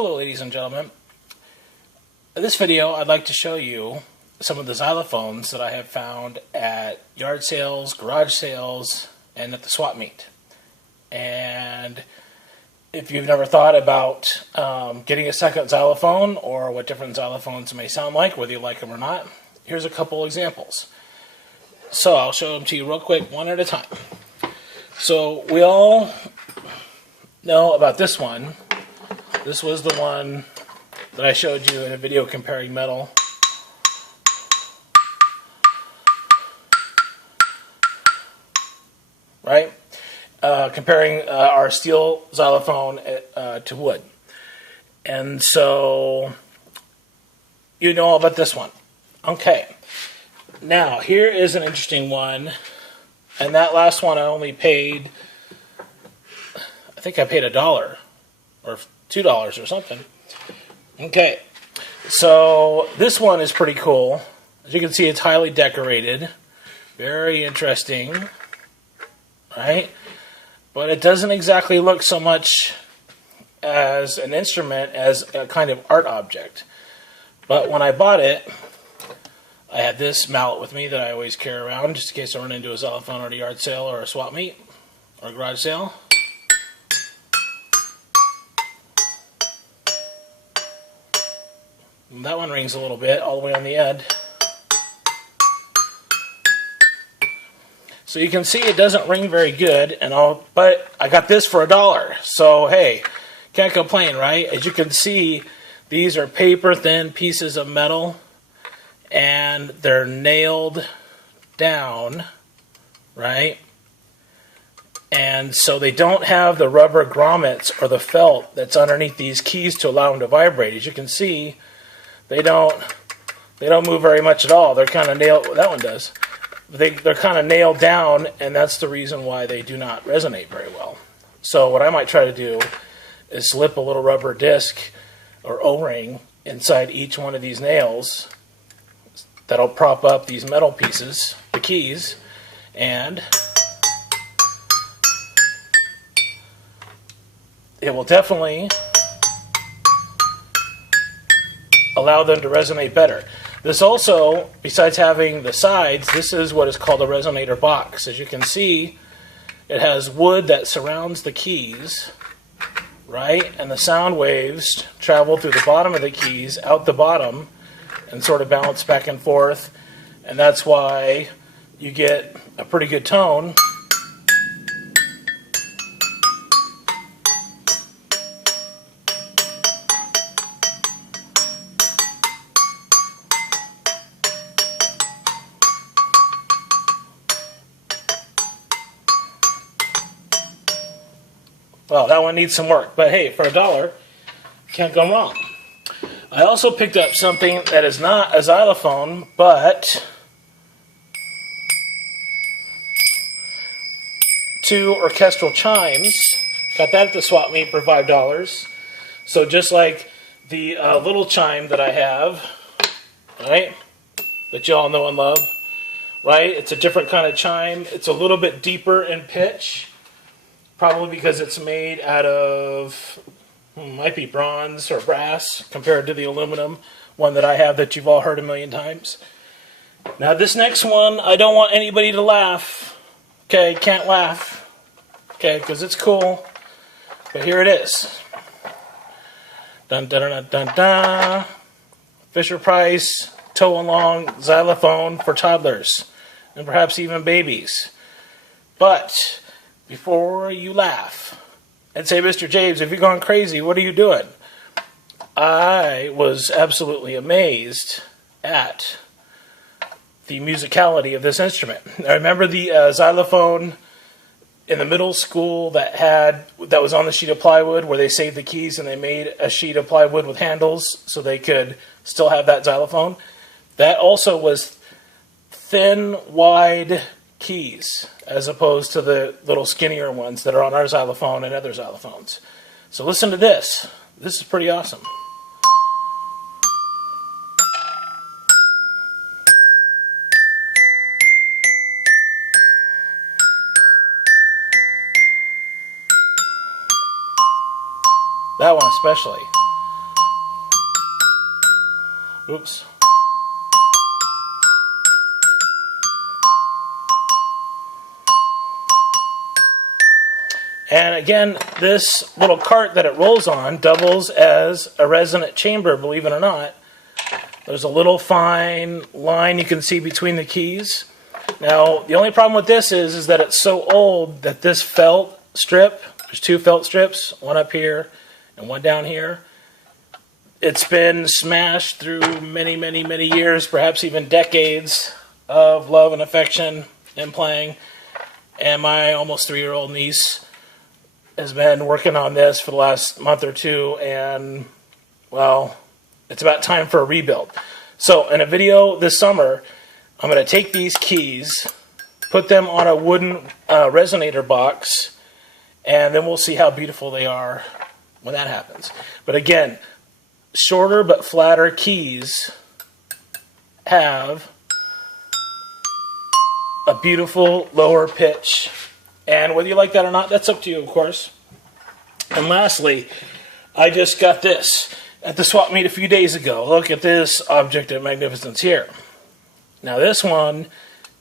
Hello ladies and gentlemen. In this video I'd like to show you some of the xylophones that I have found at yard sales, garage sales, and at the swap meet. And if you've never thought about getting a second xylophone or what different xylophones may sound like, whether you like them or not, here's a couple examples. So I'll show them to you real quick, one at a time. So we all know about this one. This was the one that I showed you in a video comparing metal. Right? Comparing our steel xylophone to wood. And so you know all about this one. Okay. Now, here is an interesting one. And that last one I only paid, I think I paid $1 or $2 or something. Okay, so this one is pretty cool. As you can see, it's highly decorated. Very interesting, right? But it doesn't exactly look so much as an instrument as a kind of art object. But when I bought it, I had this mallet with me that I always carry around just in case I run into a xylophone at a yard sale or a swap meet or a garage sale. And that one rings a little bit all the way on the end. So you can see it doesn't ring very good, but I got this for $1. So hey, can't complain, right? As you can see, these are paper thin pieces of metal, and they're nailed down, right? And so they don't have the rubber grommets or the felt that's underneath these keys to allow them to vibrate. As you can see, they don't move very much at all. They're kind of nailed. That one does. They're kind of nailed down, and that's the reason why they do not resonate very well. So what I might try to do is slip a little rubber disc or O-ring inside each one of these nails that'll prop up these metal pieces, the keys, and it will definitely allow them to resonate better. This also, besides having the sides, this is what is called a resonator box. As you can see, it has wood that surrounds the keys, right? And the sound waves travel through the bottom of the keys, out the bottom, and sort of bounce back and forth. And that's why you get a pretty good tone. Well, that one needs some work, but hey, for $1, can't go wrong. I also picked up something that is not a xylophone, but 2 orchestral chimes. Got that at the swap meet for $5. So just like the little chime that I have, right, that you all know and love, right? It's a different kind of chime. It's a little bit deeper in pitch. Probably because it's made out of, might be bronze or brass compared to the aluminum one that I have that you've all heard a million times. Now this next one, I don't want anybody to laugh. Okay, can't laugh. Okay, because it's cool. But here it is. Dun dun dun dun dun. Fisher-Price toe-along xylophone for toddlers and perhaps even babies. But before you laugh and say, Mr. James, if you're going crazy, what are you doing? I was absolutely amazed at the musicality of this instrument. I remember the xylophone in the middle school that was on the sheet of plywood where they saved the keys and they made a sheet of plywood with handles so they could still have that xylophone. That also was thin, wide keys as opposed to the little skinnier ones that are on our xylophone and other xylophones. So listen to this. This is pretty awesome. That one especially. Oops. And again, this little cart that it rolls on doubles as a resonant chamber, believe it or not. There's a little fine line you can see between the keys. Now, the only problem with this is that it's so old that this felt strip, there's two felt strips, one up here and one down here. It's been smashed through many, many, many years, perhaps even decades of love and affection and playing. And my almost 3-year-old niece has been working on this for the last month or two, and, well, it's about time for a rebuild. So, in a video this summer, I'm going to take these keys, put them on a wooden resonator box, and then we'll see how beautiful they are when that happens. But again, shorter but flatter keys have a beautiful lower pitch. And whether you like that or not, that's up to you, of course. And lastly, I just got this at the swap meet a few days ago. Look at this object of magnificence here. Now this one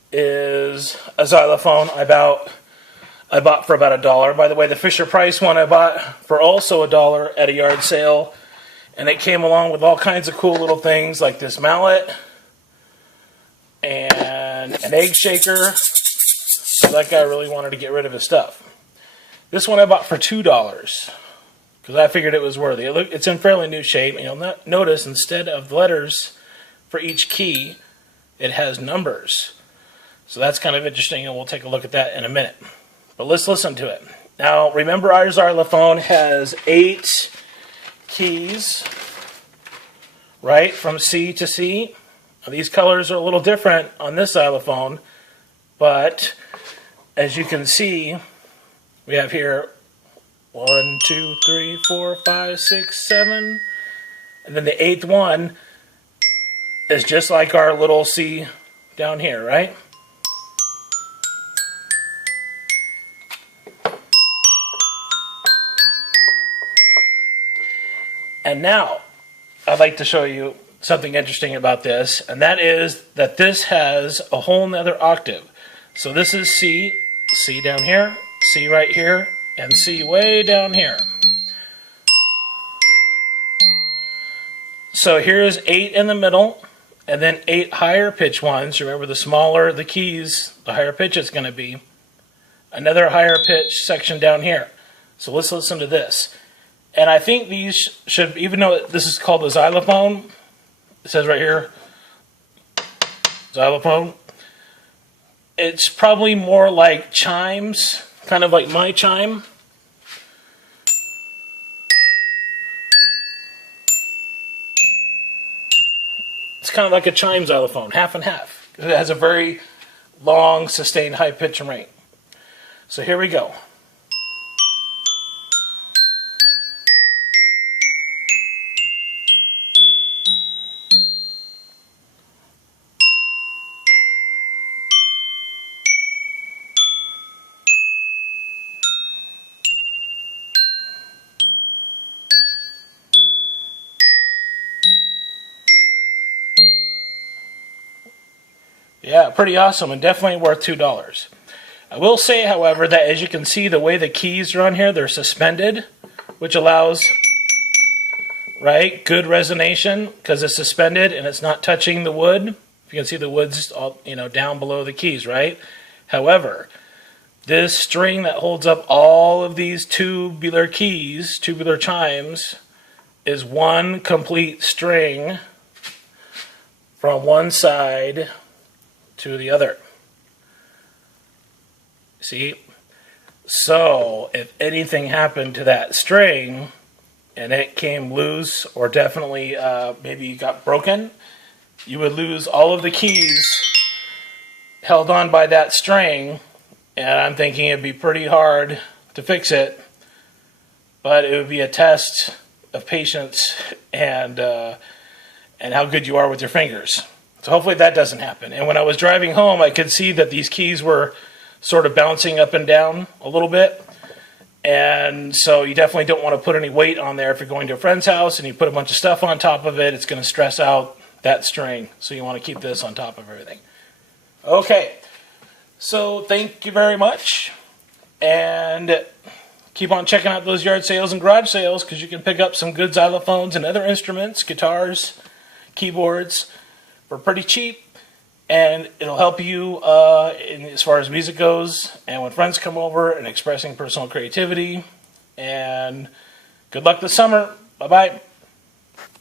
is a xylophone I bought for about $1. By the way, the Fisher Price one I bought for also $1 at a yard sale. And it came along with all kinds of cool little things like this mallet and an egg shaker. So that guy really wanted to get rid of his stuff. This one I bought for $2 because I figured it was worthy. It's in fairly new shape. And you'll notice instead of letters for each key, it has numbers. So that's kind of interesting, and we'll take a look at that in a minute. But let's listen to it. Now, remember our xylophone has 8 keys, right, from C to C. Now, these colors are a little different on this xylophone, but as you can see, we have here 1, 2, 3, 4, 5, 6, 7, and then the 8th one is just like our little C down here, right? And now, I'd like to show you something interesting about this, and that is that this has a whole nother octave. So this is C, C down here, C right here, and C way down here. So here's 8 in the middle, and then 8 higher pitch ones. Remember, the smaller the keys, the higher pitch it's going to be. Another higher pitch section down here. So let's listen to this. And I think these should, even though this is called a xylophone, it says right here, xylophone, it's probably more like chimes, kind of like my chime. It's kind of like a chime xylophone, half and half. It has a very long, sustained, high pitch and rate. So here we go. Yeah, pretty awesome, and definitely worth $2. I will say, however, that as you can see, the way the keys are on here, they're suspended, which allows, right, good resonation because it's suspended and it's not touching the wood. You can see the wood's all, down below the keys, right? However, this string that holds up all of these tubular keys, tubular chimes, is one complete string from one side to the other. See? So, if anything happened to that string and it came loose or definitely maybe got broken, you would lose all of the keys held on by that string, and I'm thinking it'd be pretty hard to fix it, but it would be a test of patience and how good you are with your fingers. So hopefully that doesn't happen. And when I was driving home, I could see that these keys were sort of bouncing up and down a little bit. And so you definitely don't want to put any weight on there if you're going to a friend's house and you put a bunch of stuff on top of it. It's going to stress out that string. So you want to keep this on top of everything. Okay, so thank you very much, and keep on checking out those yard sales and garage sales, because you can pick up some good xylophones and other instruments, guitars, keyboards, for pretty cheap, and it'll help you as far as music goes, and when friends come over, and expressing personal creativity. And good luck this summer. Bye-bye.